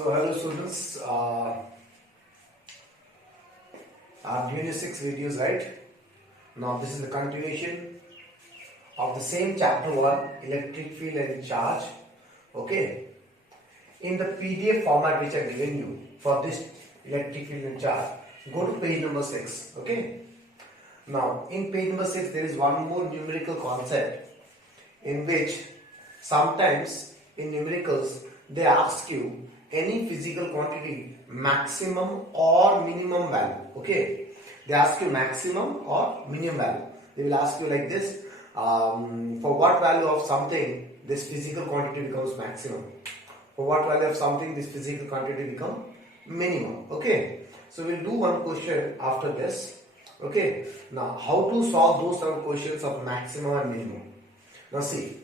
So hello students, our Unit 6 videos, right? Now this is the continuation of the same chapter 1, electric field and charge. Okay, in the PDF format which I have given you for this electric field and charge, go to page number 6. Okay, now in page number 6 there is one more numerical concept in which sometimes in numericals they ask you any physical quantity maximum or minimum value. Okay, they ask you maximum or minimum value. They will ask you like this, for what value of something this physical quantity becomes maximum, for what value of something this physical quantity become minimum. Okay, so we'll do one question after this. Okay, now how to solve those type of questions of maximum and minimum. Now see,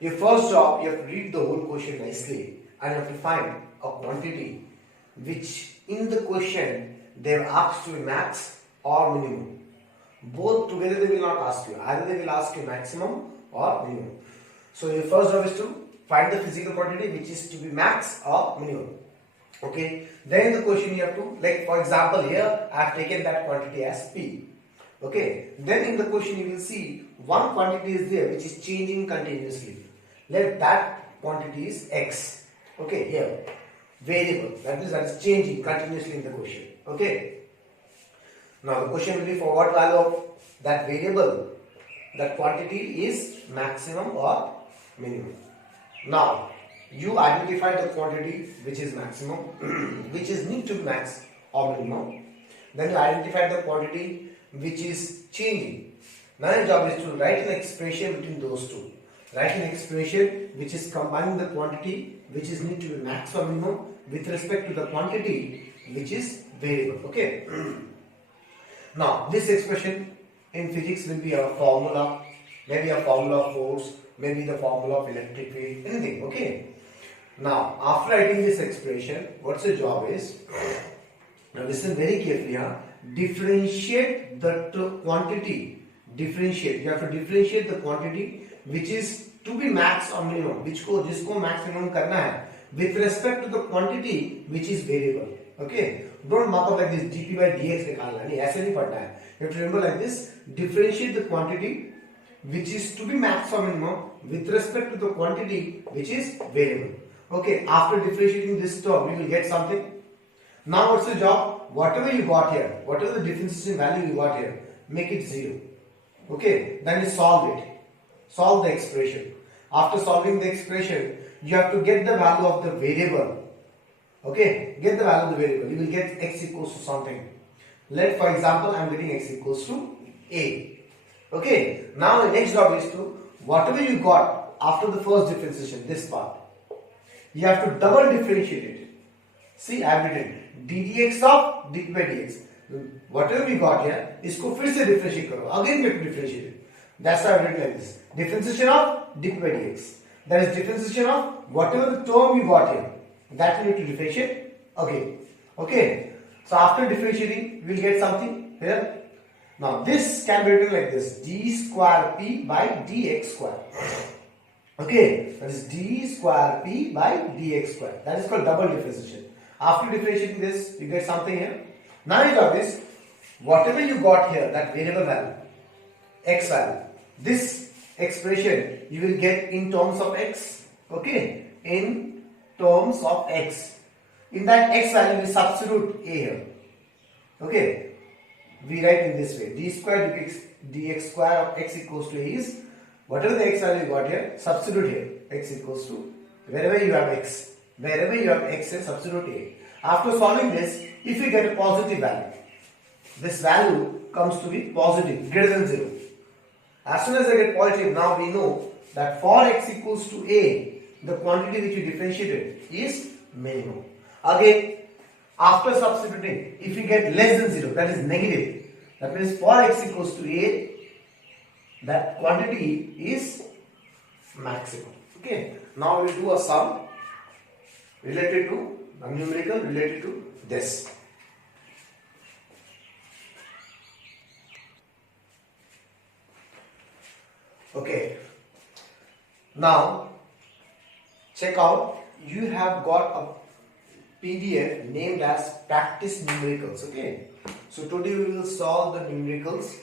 your first job, you have to read the whole question nicely and you have to find a quantity which in the question they have asked you max or minimum. Both together they will not ask you. Either they will ask you maximum or minimum. So your first job is to find the physical quantity which is to be max or minimum. Okay. Then in the question you have to, like for example here I have taken that quantity as P. Okay. Then in the question you will see one quantity is there which is changing continuously. Let that quantity is X. Okay, here variable, that is changing continuously in the question. Okay, now the question will be for what value of that variable that quantity is maximum or minimum. Now you identify the quantity which is maximum which is need to be max or minimum. Then you identify the quantity which is changing. Now your job is to write an expression between those two. Write an expression which is combining the quantity which is need to be max or minimum with respect to the quantity which is variable. Okay. Now this expression in physics will be a formula, maybe a formula of force, maybe the formula of electric field, anything. Okay. Now after writing this expression, what's your job is? Now listen very carefully. Differentiate the quantity. Differentiate. You have to differentiate the quantity which is to be max or minimum, जिसको maximum करना है with respect to the quantity which is variable. Okay, don't mark up like this dp by dx निकालना नहीं, ऐसे नहीं पढ़ना है. You have to remember like this, differentiate the quantity which is to be max or minimum with respect to the quantity which is variable. Okay, after differentiating this term you will get something. Now what's the job? Whatever you got here, whatever the differentiation value you got here, make it 0. Okay, then you solve it. Solve the expression. After solving the expression, you have to get the value of the variable. Okay, get the value of the variable. You will get x equals to something. Let, for example, I am getting x equals to a. Okay, now the next job is to, whatever you got after the first differentiation, this part, you have to double differentiate it. See, I have written ddx of dp by dx. Whatever we got here, इसको फिर से differentiate करो. Again, we have to differentiate it. That's why I written like this. Differentiation of dp by dx. That is differentiation of whatever the term you got here. That we need to differentiate again. Okay. So after differentiating, we will get something here. Now this can be written like this: d square p by dx square. Okay. That is d square p by dx square. That is called double differentiation. After differentiating this, you get something here. Now your job is, whatever you got here, that variable value, x value, this expression you will get in terms of x. Okay, in terms of x. In that x value we substitute a here. Okay, we write in this way: d square dx square of x equals to a is whatever the x value you got here, substitute here, x equals to wherever you have x. Wherever you have x, substitute a. After solving this, if you get a positive value, this value comes to be positive, greater than 0. As soon as I get positive, now we know that for x equals to a, the quantity which we differentiated is minimum. Again, after substituting, if we get less than 0, that is negative. That means for x equals to a, that quantity is maximum. Okay. Now we will do a sum related to a numerical related to this. Okay, now check out, you have got PDF named as practice numericals. Okay, so today we will solve the numericals.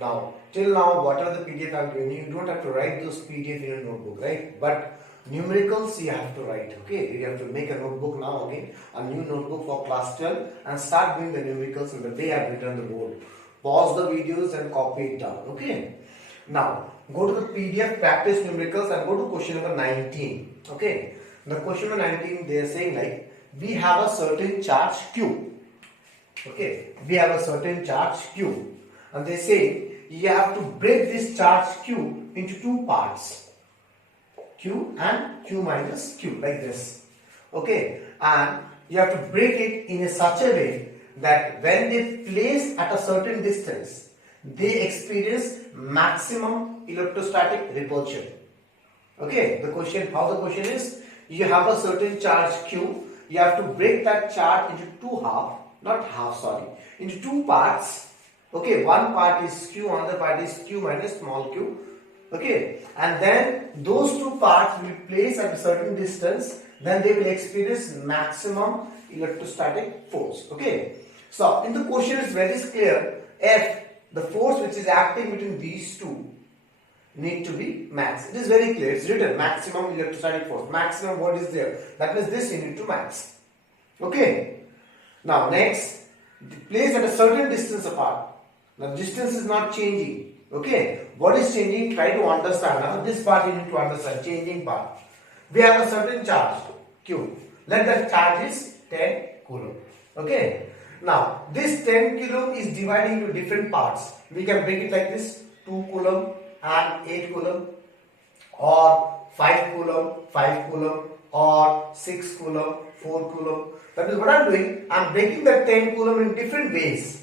Now till now whatever the PDF I have given you, you don't have to write those PDF in your notebook, right? But numericals you have to write. Okay, you have to make a notebook now again, a new notebook for class 12, and start doing the numericals in the way I have written the board. Pause the videos and copy it down. Okay, now go to the PDF practice numericals and go to question number 19. Okay, the question number 19 they are saying like, we have a certain charge Q. Okay, we have a certain charge Q, and they say you have to break this charge Q into two parts, Q and Q minus Q, like this. Okay, and you have to break it in such a way that when they place at a certain distance, they experience maximum electrostatic repulsion. Okay, the question, how the question is, you have a certain charge Q, you have to break that charge into into two parts. Okay, one part is Q, another part is Q minus small q. Okay, and then those two parts will be placed at a certain distance, then they will experience maximum electrostatic force. Okay, so in the question it's very clear, F, the force which is acting between these two, need to be max. It is very clear, it's written maximum electrostatic force. Maximum what is there? That means this you need to max. Okay, now next, place at a certain distance apart. The distance is not changing. Okay, what is changing? Try to understand. Now this part you need to understand, changing part. We have a certain charge Q. Let that charge is 10 coulomb. Okay, now this 10 coulomb is divided into different parts. We can break it like this: 2 coulomb and 8 coulomb, or 5 coulomb, 5 coulomb, or 6 coulomb, 4 coulomb. That is what I am doing. I am breaking the 10 coulomb in different ways.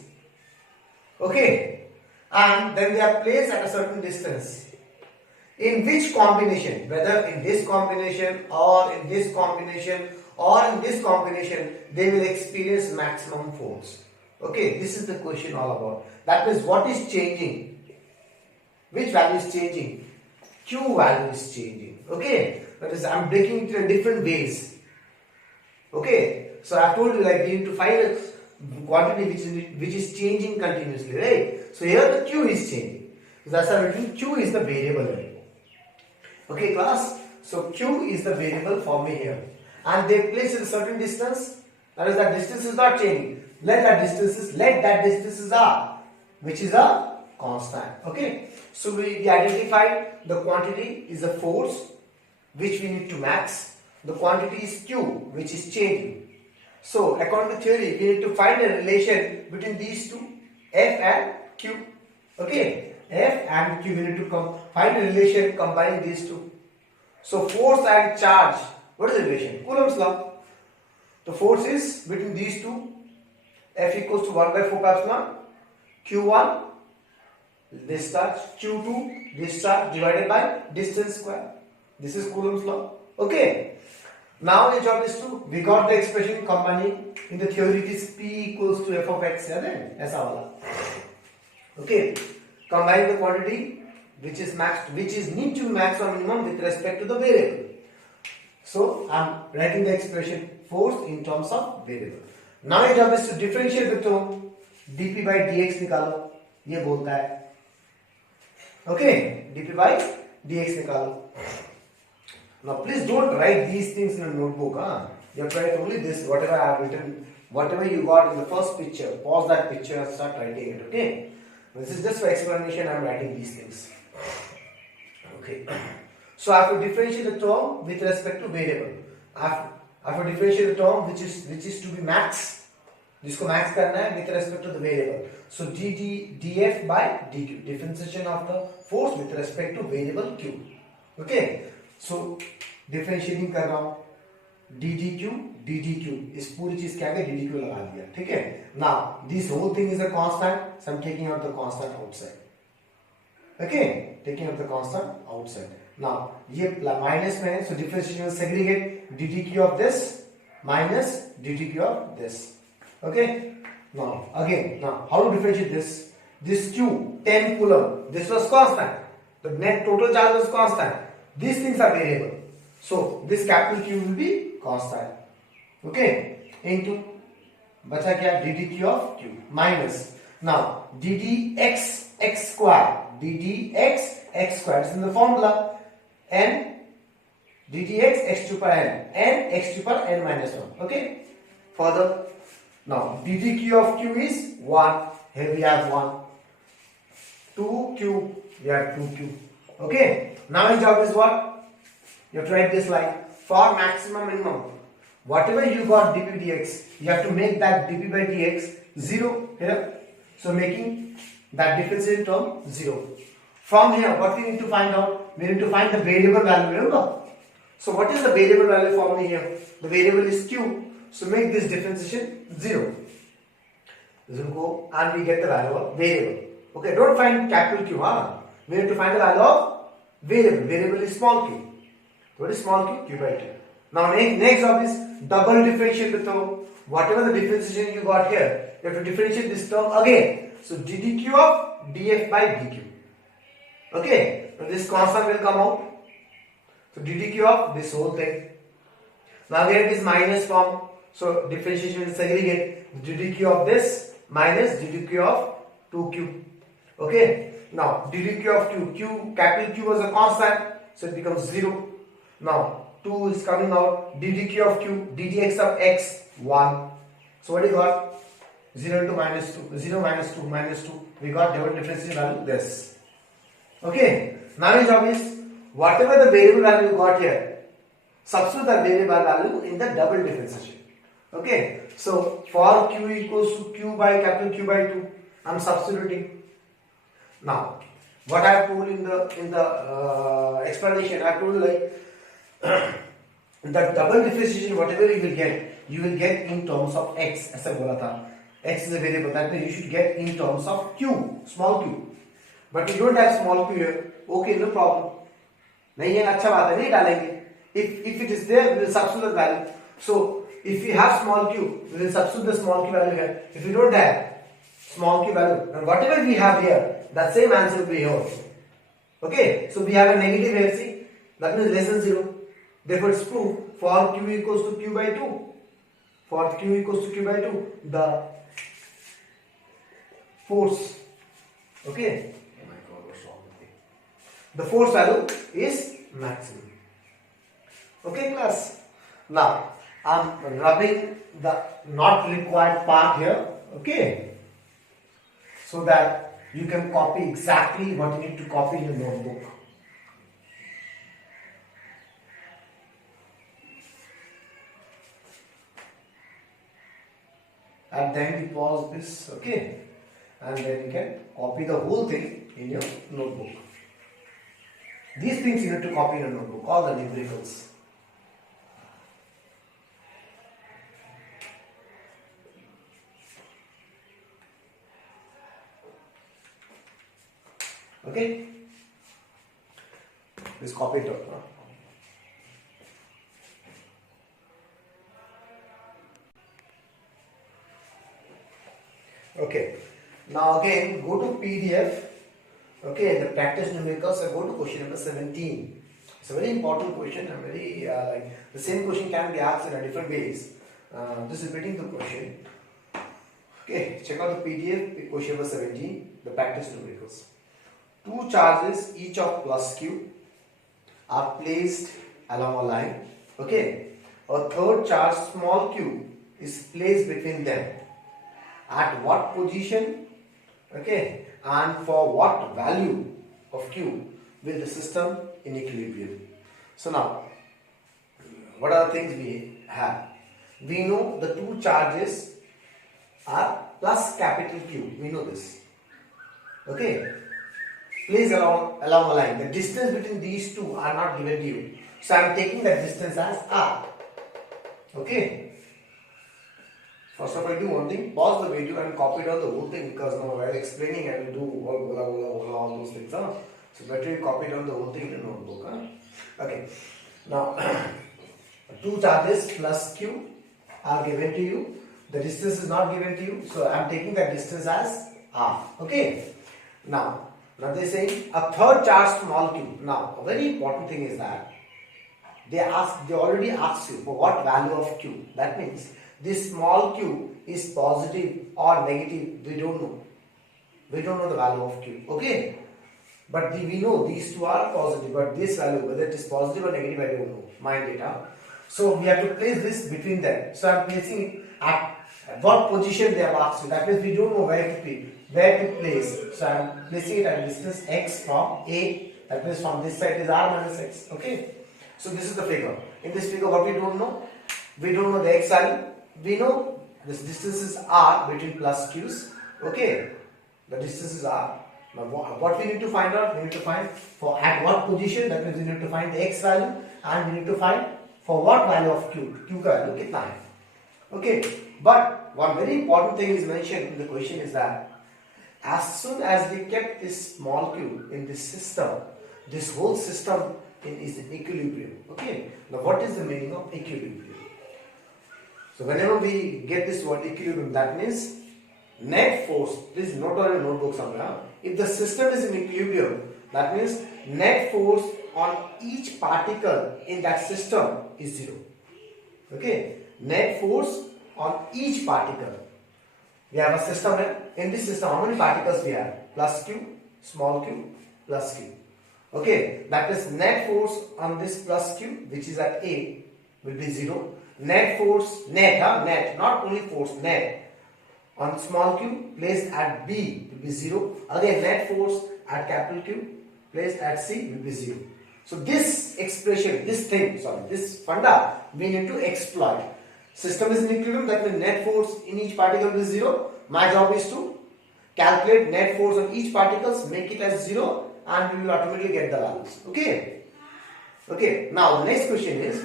Okay, and then they are placed at a certain distance. In which combination, whether in this combination or in this combination or in this combination, they will experience maximum force. Okay, this is the question all about. That means what is changing? Which value is changing? Q value is changing. Okay, that is, I am breaking it in different ways. Okay, so I told you like you need to find a quantity which is changing continuously, right? So here the Q is changing. So that's how Q is the variable. Okay, class. So Q is the variable for me here, and they place at a certain distance. That is, that distance is not changing. Let that distance is R, which is a constant. Okay, so we identified the quantity is a force which we need to max. The quantity is Q, which is changing. So according to theory, we need to find a relation between these two, F and Q. Okay, F and Q, we need to find a relation combining these two. So force and charge, what is the relation? Coulomb's law. The force is between these two, F equals to 1 by 4 pi epsilon, Q1 this charge, Q2 this charge divided by distance square. This is Coulomb's law. Okay. Now your job is to, we got the expression combining. In the theory it is P equals to F of X. Okay, combine the quantity which is maxed, which is need to be max or minimum with respect to the variable. So I am writing the expression force in terms of variable. Now your job is to differentiate the term dp by dx निकालो. ये बोलता है. Okay, dp by dx निकालो. Now please don't write these things in a notebook. You have to write only this, whatever I have written, whatever you got in the first picture. Pause that picture and start writing it. Okay. This is just for explanation. I am writing these things. Okay. So I have to differentiate the term with respect to variable. I have to differentiate the term which is to be max. जिसको max करना है with respect to the variable. So df by dq, differentiation of the force with respect to variable q. Okay. So differentiating कर रहा हूं ddq इस पूरी चीज क्या है ddq लगा दिया. ठीक है. Now this whole thing is a constant, so I am taking out the constant outside. Okay, taking out the constant outside. Now ये माइनस में है, so differentiation will segregate ddq of this minus ddq of this. Okay. Now again, now how to differentiate this q 10 coulomb, this was constant, the net total charge was constant. These things are variable, so this capital Q will be constant. Okay, into बचा क्या D D Q of Q minus now D D x square D D x square is in the formula n dt x to power n x to power n minus 1. Okay, further now dt q of q is 1. Here we have 1. 2q, we have 2q. Okay, now your job is what? You have to write this line for maximum minimum. Whatever you got dp dx, you have to make that dp by dx 0 here. So making that differential term 0. From here, what we need to find out? We need to find the variable value. Remember? So what is the variable value for me here? The variable is q. So make this differentiation 0. This will go and we get the value of variable. Okay, don't find capital Q. We need to find the value of variable. Variable is small q. What is small q? Q by 2. Now next job is double differentiate the term. Whatever the differentiation you got here, you have to differentiate this term again. So ddq of df by dq. Okay, so this constant will come out. So ddq of this whole thing. Now here it is minus form. So differentiation will segregate ddq of this minus ddq of 2q. Okay. Now ddq of q, capital Q was a constant, so it becomes 0. Now 2 is coming out. ddq of q, ddx of x 1. So what you got? 0 into minus 2, 0 minus 2 minus 2. We got double differentiation value this. Okay. Now your job is whatever the variable value you got here, substitute the variable value in the double differentiation. Okay, so for q equals to q by capital Q by 2, I am substituting. Now, what I have told in the explanation, I have told like the double differentiation, whatever you will get in terms of x. ऐसा बोला था. X is a variable, that means you should get in terms of q, small q. But you don't have small q here. Okay, no problem. नहीं है अच्छा बात है नहीं डालेंगे. If it is there, we will substitute the value. So if we have small q, we will substitute the small q value here. If we don't have small q value, then whatever we have here, that same answer will be here also. Okay, so we have a negative here. See, that means less than 0. Therefore, it's proved for q equals to q by 2. For q equals to q by 2, the force. Okay. The force value is maximum. Okay, class. Now I'm rubbing the not required part here. Okay, so that you can copy exactly what you need to copy in your notebook. And then we pause this. Okay, and then you can copy the whole thing in your notebook. These things you need to copy in your notebook, all the numericals. Okay? Please copy it up. Okay. Now again, go to PDF. Okay, the practice numericals. I go to question number 17. It's a very important question. And very like the same question can be asked in a different ways. Just repeating the question. Okay, check out the PDF. Question number 17. The practice numericals. Two charges, each of plus q, are placed along a line. Okay, a third charge, small q, is placed between them. At what position? Okay, and for what value of q will the system in equilibrium? So now, what are the things we have? We know the two charges are plus capital Q. We know this. Okay, placed along a line. The distance between these two are not given to you. So I am taking that distance as r. Okay. First of all, do one thing, pause the video and copy down the whole thing, because now while explaining I will do all those things. So better you copy down the whole thing in a notebook. Okay. Now, two charges plus q are given to you. The distance is not given to you, so I am taking that distance as r. Okay. Now they say a third charge small q. Now a very important thing is that they already asked you for what value of q. That means this small q is positive or negative, we don't know. We don't know the value of q. Okay, but we know these two are positive, but this value, whether it is positive or negative, I don't know. Mind it, huh? So we have to place this between them. So I am placing it at what position they have asked you. That means we don't know where to place. So I am placing it at distance x from A. That means from this side is r minus x. Okay. So this is the figure. In this figure, what we don't know? We don't know the x value. We know this distance is r between plus q's. Okay. The distance is r. Now what we need to find out? We need to find for at what position. That means we need to find the x value, and we need to find for what value of q. Q का value कितना है? Okay. But one very important thing is mentioned in the question is that as soon as we kept this small q in this system, this whole system is in equilibrium. Okay. Now what is the meaning of equilibrium? So whenever we get this word equilibrium, that means net force. Please note on your notebook somewhere. If the system is in equilibrium, that means net force on each particle in that system is zero. Okay. Net force on each particle. We have a system here. In this system, how many particles we have? Plus q, small q, plus q. Okay, that is net force on this plus q, which is at A, will be 0. Net force, net, not only force, net on small q placed at B will be 0. Again, net force at capital Q placed at C will be 0. So this expression, this funda, we need to exploit. System is in equilibrium, that means net force in each particle will be 0. My job is to calculate net force on each particles, make it as 0, and we will automatically get the values. Okay. Okay. Now the next question is,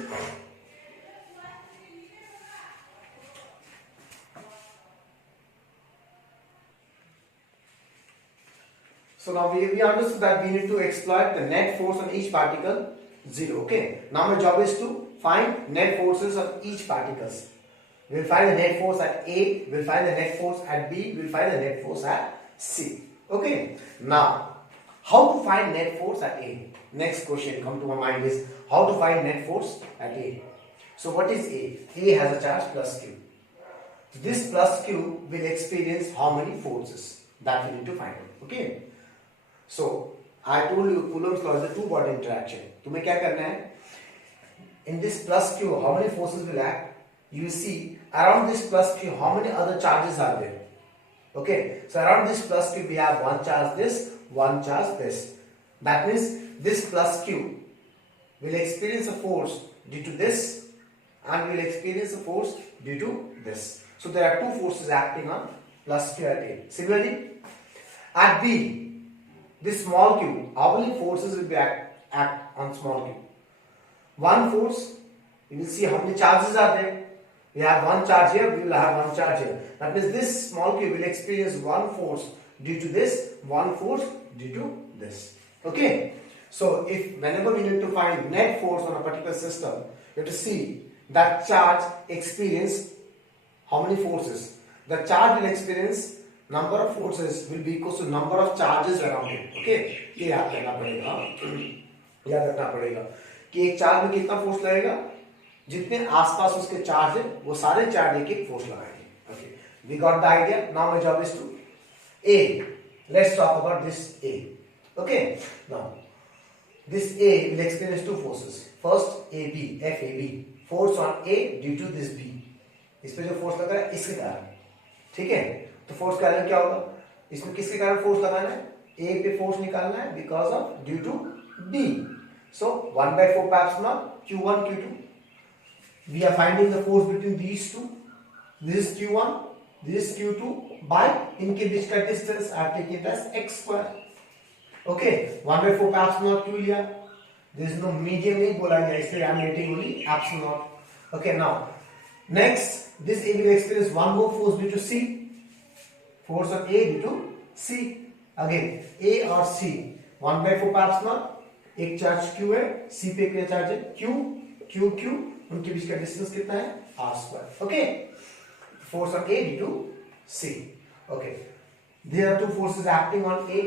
so now we understood that we need to exploit the net force on each particle 0. Okay. Now my job is to find net forces on each particles. We will find the net force at A, we will find the net force at B, we will find the net force at C. Okay. Now, how to find net force at A? Next question come to my mind is how to find net force at A. So what is A? A has a charge plus Q. This plus Q will experience how many forces? That we need to find out. Okay. So I told you Coulomb's law is a two-body interaction. तुम्हें क्या करना है? In this plus Q, how many forces will act? You see around this plus Q, how many other charges are there? Okay, so around this plus Q, we have one charge this, one charge this. That means this plus Q will experience a force due to this, and will experience a force due to this. So there are two forces acting on plus Q at A. Similarly, at B, this small q, how many forces will be act on small q? One force. You will see how many charges are there. We have one charge here, we will have one charge here. That means this small q will experience one force due to this, one force due to this. Okay. So if whenever we need to find net force on a particular system, you have to see that charge experience how many forces. The charge will experience number of forces will be equal to number of charges around it. Okay. ये याद रखना पड़ेगा, याद रखना पड़ेगा कि एक charge में कितना फोर्स लगेगा, जितने आसपास उसके चार्ज है वो सारे चार्ज एक एक फोर्स लगाएंगे. Okay, we got the idea. Now my job is to A. Let's talk about this A. Okay, now this A will experience two forces. First AB, FAB, force on A due to this B. इस पे जो force लगा है इसके कारण, ठीक है. तो फोर्स का क्या होगा, इसमें किसके कारण फोर्स लगाना है, A पे फोर्स निकालना है because of due to B. So 1/4 pi epsilon Q1 Q2. We are finding the force between these two. This is Q1, this is Q2 by इनके बीच का distance I have taken it as x square. Okay, 1/4 pi epsilon Q लिया. There is no medium नहीं बोला गया, इसलिए I am writing only epsilon. Okay, now next this A will experience one more force due to C. Force of A due to C. Again A और C 1/4 pi epsilon, एक charge Q है, C पे क्या charge है Q, Q Q, उनके बीच का distance कितना है r square. Okay, force of A due to C. Okay, there are two forces acting on A.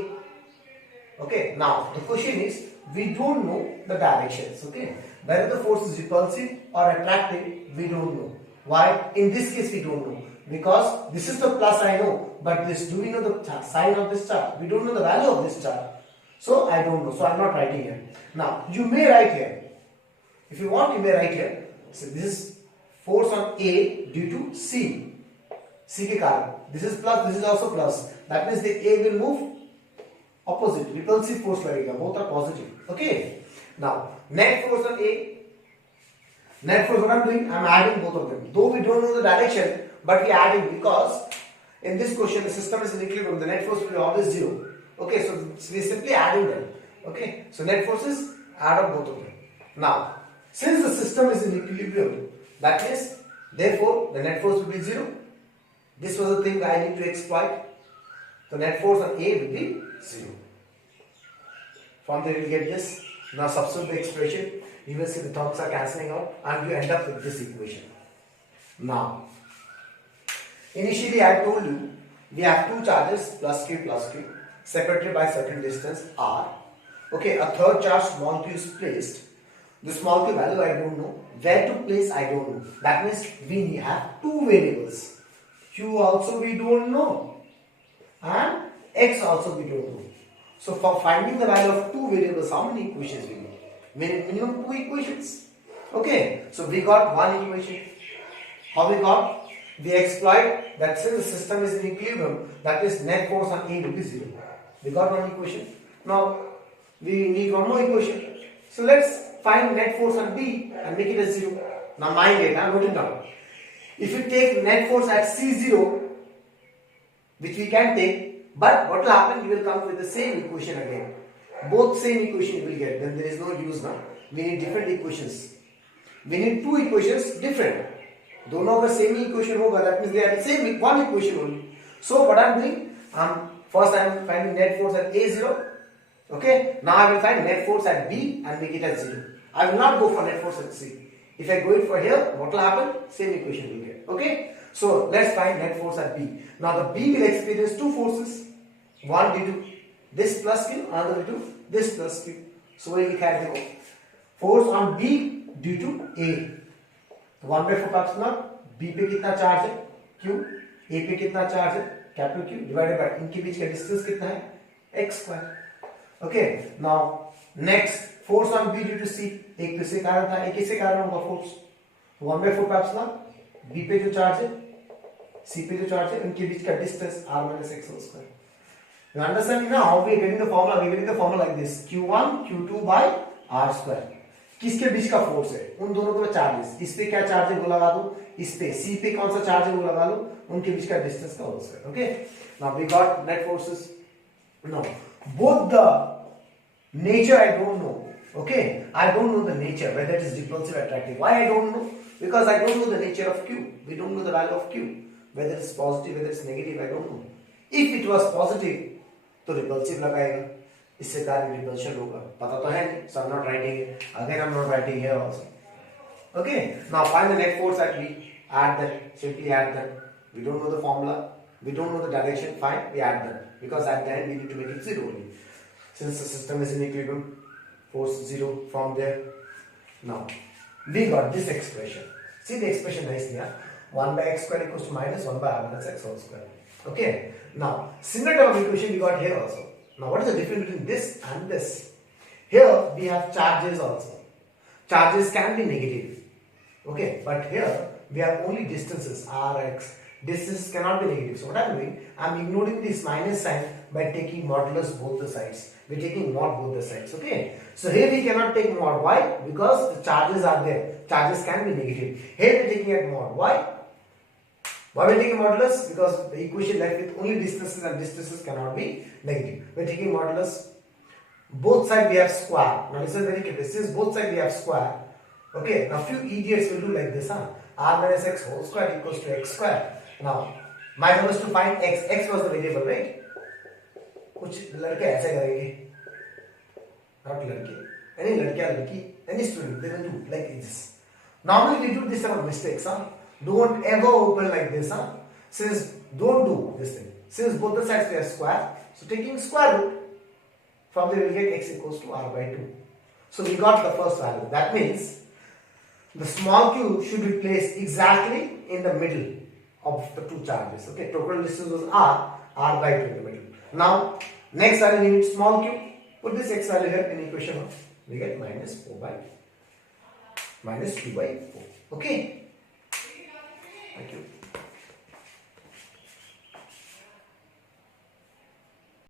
Okay, now the question is we don't know the directions. Okay, whether the force is repulsive or attractive we don't know. Why? In this case we don't know. Because this is the plus I know, but this, do we know the sign of this charge? We don't know the value of this charge. So I don't know. So I'm not writing here. Now you may write here. If you want, you may write here. So this is force on A due to C. C के कारण. This is plus, this is also plus. That means the A will move opposite. Repulsive force लगेगा. Both are positive. Okay. Now net force on A. Net force, what I'm doing? I'm adding both of them. Though we don't know the direction, but we are adding, because in this question the system is in equilibrium. The net force will be always 0. Okay, so we're simply adding them. Okay, so net forces, add up both of them. Now, since the system is in equilibrium, that means therefore the net force will be 0. This was the thing that I need to exploit. The net force on A will be 0. From there you will get this. Now substitute the expression. You will see the terms are cancelling out and you end up with this equation. Now, initially I told you we have two charges plus Q, separated by certain distance R. Okay, a third charge small q is placed. The small q value I don't know. Where to place I don't know. That means we have two variables. Q also we don't know and X also we don't know. So for finding the value of two variables, how many equations we need? Minimum two equations. Okay, so we got one equation. How we got? We exploit that since the system is in equilibrium, that is net force on A will be 0. We got one equation. Now we need one more equation. So let's find net force on B and make it as 0. Now mind it, note it down. If you take net force at C0, which we can take, but what will happen? You will come with the same equation again. Both same equation you will get, then there is no use now. We need different equations. We need two equations different. दोनों अगर same equation होगा, that means they are the same one equation only. So what I am doing? First I am finding net force at A0. Okay. Now I will find net force at B and make it as 0. I will not go for net force at C. If I go it for here, what will happen? Same equation will get. Okay. So let's find net force at B. Now the B will experience two forces. One due to this plus Q, another due to this plus Q. So we can देखो force on B due to A. 1/4 epsilon B पे कितना charge है? Q. A पे कितना charge है? Capital Q divided by इनके बीच का distance कितना है? X square. Okay. Now next force on B due to C. एक किसके कारण था? एक किसके कारण होगा force? 1/4 epsilon B पे जो चार्ज है, C पे जो चार्ज है, उनके बीच का distance R minus X whole square. You understand now how we are getting the formula? We are getting the formula like this: Q1 Q2 by R square. किसके बीच का फोर्स है? उन दोनों के चार्जेस. इस पे क्या चार्ज है वो लगा दो, इस पे C पे कौन सा चार्ज है वो लगा लो, उनके बीच का डिस्टेंस का whole square. Okay. Now we got net forces. Now both the nature I don't know. Okay, I don't know the nature whether it is repulsive or attractive. Why I don't know? Because I don't know the nature of Q. We don't know the value of Q. Whether it's positive, whether it's negative, I don't know. If it was positive, तो repulsive लगाएगा, इससे कारण repulsion होगा. पता तो है नहीं, so I'm not writing it. Again, I'm not writing here also. Okay. Now find the net force at B. Add that. Simply add that. We don't know the formula. We don't know the direction. Fine. We add that because at the end we need to make it 0 only. Since the system is in equilibrium, force 0 from there. Now we got this expression. See the expression nicely. 1 by x square equals to minus 1 by r minus x whole square. Okay. Now similar type of equation we got here also. Now what is the difference between this and this? Here we have charges also. Charges can be negative. Okay. But here we have only distances r, x. Distances cannot be negative. So what I am doing? I am ignoring this minus sign by taking modulus both the sides. We are taking mod both the sides. Okay. So here we cannot take mod. Why? Because the charges are there. Charges can be negative. Here we are taking at mod. Why? Why we are taking modulus? Because the equation left with only distances and distances cannot be negative. We are taking modulus. Both sides we have square. Now listen very carefully. Since both sides we have square. Okay. Now few idiots will do like this. R minus x whole square equals to x square. Now my job is to find x. X was the variable, right? कुछ लड़के ऐसे करेंगे. Not लड़के. Any लड़कियां लड़की. Any student they will do like this. Normally we do this type of mistakes. Don't ever open like this. Since don't do this thing. Since both the sides they are square, so taking square root, from there we will get x equals to r by 2. So we got the first value. That means the small q should be placed exactly in the middle of the two charges. Okay, total distance was r by 2 in the middle. Now, next value we need small q. Put this x value here in equation 1. We get minus 2 by 4. Okay.